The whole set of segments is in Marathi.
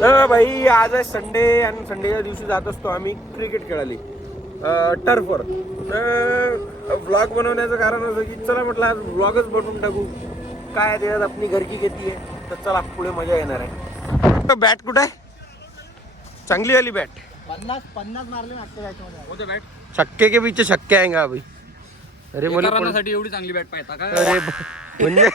तर भाई आज आहे संडे आणि संडेच्या दिवशी जात असतो आम्ही क्रिकेट खेळायला. टर्फवर तर व्लॉग बनवण्याचं कारण असं की चला म्हटलं आज व्लॉगच बनवून टाकू. काय त्याच्यात? आपली घरकी घेतली आहे. तर चला पुढे मजा येणार आहे. बॅट कुठे आहे? चांगली आली बॅट पन्नास पन्नास मारले मागच्या बॅट छक्के के पीछे छक्के आएगा अभी अरे मला एवढी चांगली बॅट पाहिजे का? अरे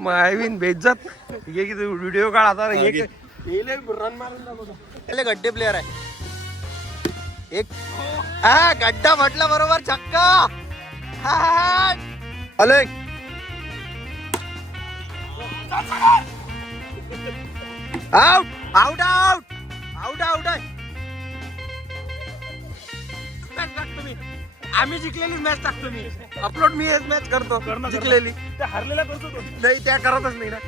ब- म्हणजे मायवीन बेइज्जत ये की व्हिडिओ काढ आता हे रन मारून गड्डे प्लेअर आहे. एक हा गड्डा म्हटलं बरोबर छक्का. हा, हा, हा. आले out out out out out आहे. मी आम्ही जिंकलेली मॅच टाकतो मी. अपलोड मी हेच मॅच करतो. जिंकलेली. हरलेला करतो तो. नाही त्या करतच नाही ना.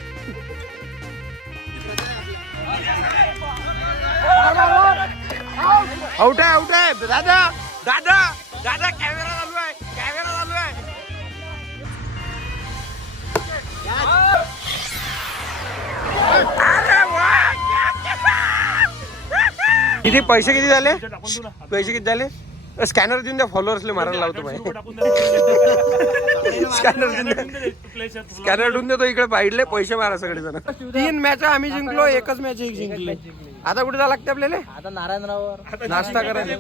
आउट आहे आउट आहे. दादा दादा दादा कॅमेरा चालू आहे. कॅमेरा चालू आहे! किती पैसे किती झाले? पैसे किती झाले? स्कॅनर देऊन द्या फॉलोअर्सले मारायला लावतो माहिती स्कॅनर देऊन द्या स्कॅनर ठेवून देतो इकडे बाईडले पैसे मारा सगळे जण तीन मॅच आम्ही जिंकलो एकच मॅच एक जिंकली आता कुठे जावं लागते आपल्याला आता नारायणराववर नाश्ता करायला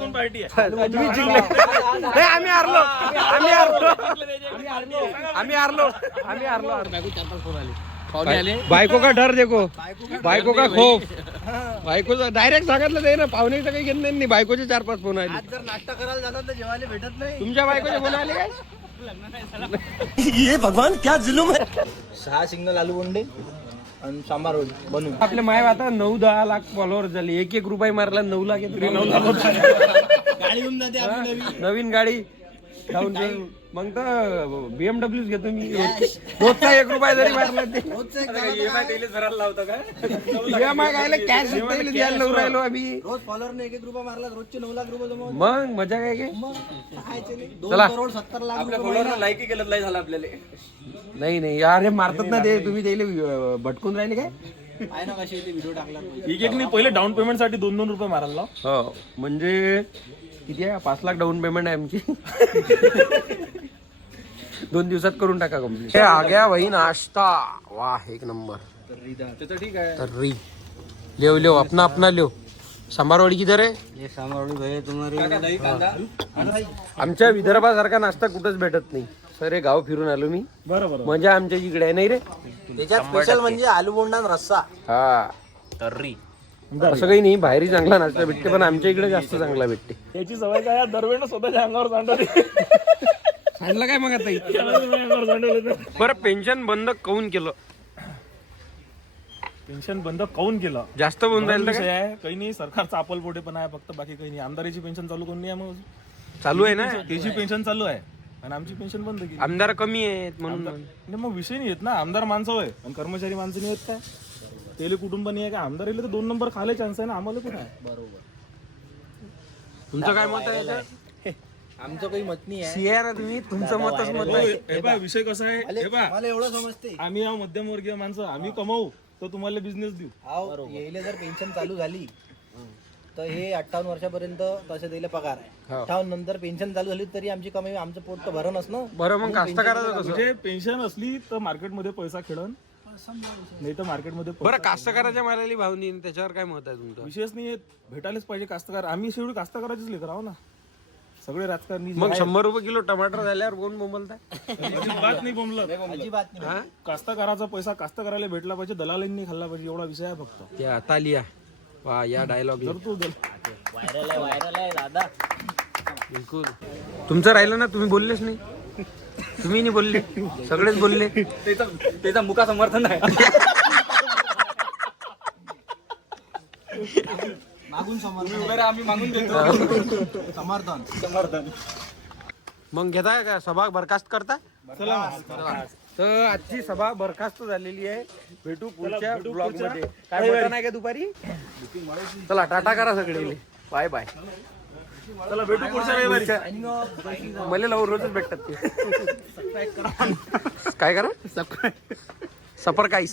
तुम्ही जिंकले नाही आम्ही हारलो आम्ही हारलो आम्ही हारलो आम्ही हारलो पाहुणे आले बायको का डर देखो? बायको का खोफ? बायकोचा डायरेक्ट सांगितलं ते ना पाहुण्याचं काही घेत नाही बायकोचे चार पाच फोन आले. आज जर नाश्ता करायला जातात तर जेवायला भेटत नाही. तुमच्या बायकोचे फोन आले काय? सहा सिग्नल आलू बोंडे आणि सांबार रोल बनून आपले माय आता नऊ दहा लाख फॉलोअर झाले. एक एक रुपये मारला नऊ लाख येतो नऊ लाख गाडी घेऊन जाते आपली नवी. नवीन गाडी. जाऊन जाऊन. मग तर बीएमडब्ल्यूच घेतो मी. रोज- रोजचा एक रुपया जरी मारला ते कॅश द्यायला राहिलो आम्ही. रोज फॉलोअरने एक एक रुपया मारला रोजचे नऊ लाख रुपये जमा. मग मजा काय काय? चला. करोड सत्तर लाख आपल्या रुपये बोलवरनं लायकी केलं नाही झालं आपल्याला. नाही नाही. अरे मारतात ना ते. तुम्ही त्याला अं, भटकून राहिले काय? आहे ना कशी ते व्हिडिओ टाकला एक एक पहिले डाऊन पेमेंटसाठी दोन दोन रुपये मारायला लाव. हो. म्हणजे किती आहे? पाच लाख डाऊन पेमेंट आहे आमची. दोन दिवसात करून टाका कंप्लीट आ गया वही नाश्ता. वाह एक नंबर. ठीक आहे. तर्री. लेव लेव अपना अपना लेव. सांबारवाडी किधर आहे? आमच्या विदर्भासारखा नाश्ता कुठंच भेटत नाही. सर हे गाव फिरून आलो मी. बरोबर मजा आमच्या इकडे आहे नाही रे? त्याच्यात स्पेशल म्हणजे आलू बोंडा आणि रस्सा. हा. असं काही नाही बाहेरही चांगला नाश्ता भेटते पण आमच्या इकडे जास्त चांगला भेटते. याची सवय काय दरवेळ स्वतःच्या अंगावर सांडवते सांगलं काय मग आता बरं पेन्शन बंद काऊन केलं? पेन्शन बंद काऊन केलं? जास्त होऊन राहिलं विषय काय? आहे काही नाही सरकारचा अपोल पण आहे फक्त बाकी काही नाही. आमदारीची पेन्शन चालू कोण नाही आहे मग चालू आहे ना? त्याची पेन्शन चालू आहे. आणि आमची पेन्शन बंद केली. आमदार कमी आहेत म्हणून मग विषय नाही येत ना. आमदार माणसं होय आणि कर्मचारी माणसं नाही येत काय? तेले कुटुंब नाही आहे का आमदार येईल तर दोन नंबर खाले चान्स आहे ना आम्हाला कुठं आहे? तुमचं काय मत आहे आमचं काही मत नाही आहे. सी आहे ना तुम्ही तुमचं मतच मत आहे. हे पहा विषय कसा आहे? हे पहा. मला एवढं समजते. आम्ही या मध्यमवर्गीय माणसं आम्ही कमावू तर तुम्हाला बिझनेस देऊ. अहो येईल जर पेन्शन चालू झाली तर हे अठ्ठावन्न वर्षापर्यंत तसे दिले पगार आहे. अठ्ठावन्न नंतर पेन्शन चालू झाली तरी आमची कमाई आमचं पोट तर भरणच ना. बरं मग कास्तकाराचं कसं? म्हणजे पेन्शन असली तर मार्केटमध्ये पैसा खेळन. नाही तर मार्केटमध्ये बरं कास्तकाराच्या मालाली भाव नाही त्याच्यावर काय मत आहे तुमचं? विशेष नाही येत भेटायलाच पाहिजे कास्तकार. आम्ही शेवटी कास्तकाराचीच लेकर आहो ना. सगळे राजकारणी जे मग आहेत, शंभर रुपये किलो टमाटर झाल्यावर कोण बोंबलताय? अजिबात नाही बोंबलत. अजिबात नाही. कास्तकाराचा पैसा कास्तकाराला भेटला पाहिजे दलालांनी खाल्ला पाहिजे एवढा विषय आहे फक्त. त्या तालिया. वा या डायलॉग जर तू दल- व्हायरल आहे व्हायरल आहे दादा. बिलकुल. तुमचं राहिलं ना तुम्ही बोललेच नाही. तुम्ही नाही बोलले. सगळेच बोलले. त्याचा त्याचा मुका समर्थन आहे. मागून समर्थन वगैरे आम्ही मागून देतो. समर्थन. समर्थन. मग घेताय का? सभा बरखास्त करता तर आजची सभा बरखास्त झालेली आहे भेटू पुढच्या ब्लॉगमध्ये काय आहे का दुपारी? चला टाटा करा सगळे. Bye bye. चला भेटू पुढच्या रविवारी. मला लावून रोजच भेटतात ते. काय करा? सफर काहीच